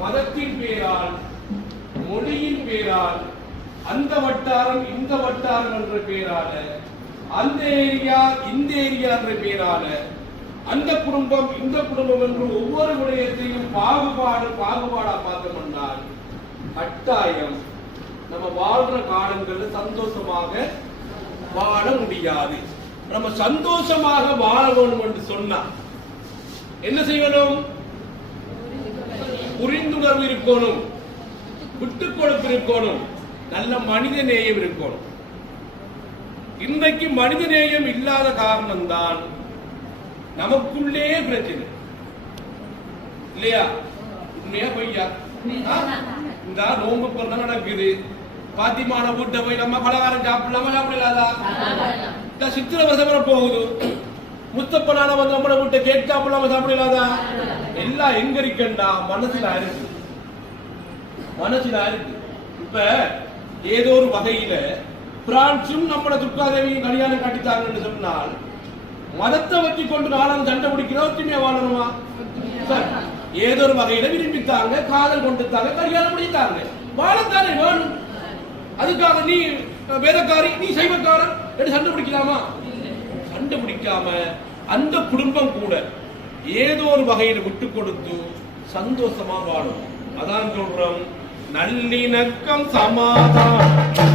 மதத்தின் பேரால் மொழியின் பேரால் அந்த வட்டாரம் இந்த வட்டாரம் என்ற பேரால அந்த ஏரியா இந்த ஏரியா என்ற பேரால அந்த குடும்பம் இந்த குடும்பம் என்று ஒவ்வொரு விடயத்தையும் பாகுபாடு பாகுபாடா பார்த்தோம்னால் கட்டாயம் நம்ம வாழ்ற காலங்கள்ல சந்தோஷமாக வாழ முடியாது. நம்ம சந்தோஷமாக வாழ வேண்டும் என்று சொன்னா என்ன செய்யணும்? இருக்கணும் விட்டு கொடுப்பு இருக்கணும் நல்ல மனித நேயம் இருக்கணும். இன்றைக்கு மனித நேயம் இல்லாத காரணம்தான் நமக்குள்ளே பிரச்சனை. இல்லையா? உண்மையா பொய்யா? இந்த நோம்பு பிறந்த நடக்குது. பாத்திமான வீட்டை போய் நம்ம பலகாரம் சாப்பிடலாமா சாப்பிடலாதா? இந்த சித்திர வசமரம் போகுது. முத்தப்பனான வந்து நம்மள வீட்டை கேக் சாப்பிடலாமா சாப்பிடலாதா? எல்லாம் எங்க இருக்கண்டா மனசுல இருக்கு மனசுல இருக்கு இப்ப ஏதோ ஒரு வகையில பிரான்சும் நம்மள துர்காதேவியும் கல்யாணம் கட்டித்தாங்கன்னு சொன்னால் மதத்தை வச்சு கொண்டு நானும் சண்டை பிடிக்கிறோம் ஒற்றுமையா வாழணுமா? சரி. ஏதோ ஒரு வகையில விரும்பித்தாங்க காதல் கொண்டுத்தாங்க கல்யாணம் முடித்தாங்க. வாழத்தானே வேணும். அதுக்காக நீ வேதக்காரி நீ சைவக்காரன் என்று சண்டை பிடிக்கலாமா? சண்டை பிடிக்காம அந்த குடும்பம் கூட ஏதோ ஒரு வகையில விட்டு கொடுத்து சந்தோஷமா வாழும். அதான் சொல்றோம் நல்லிணக்கம் சமாதானம்.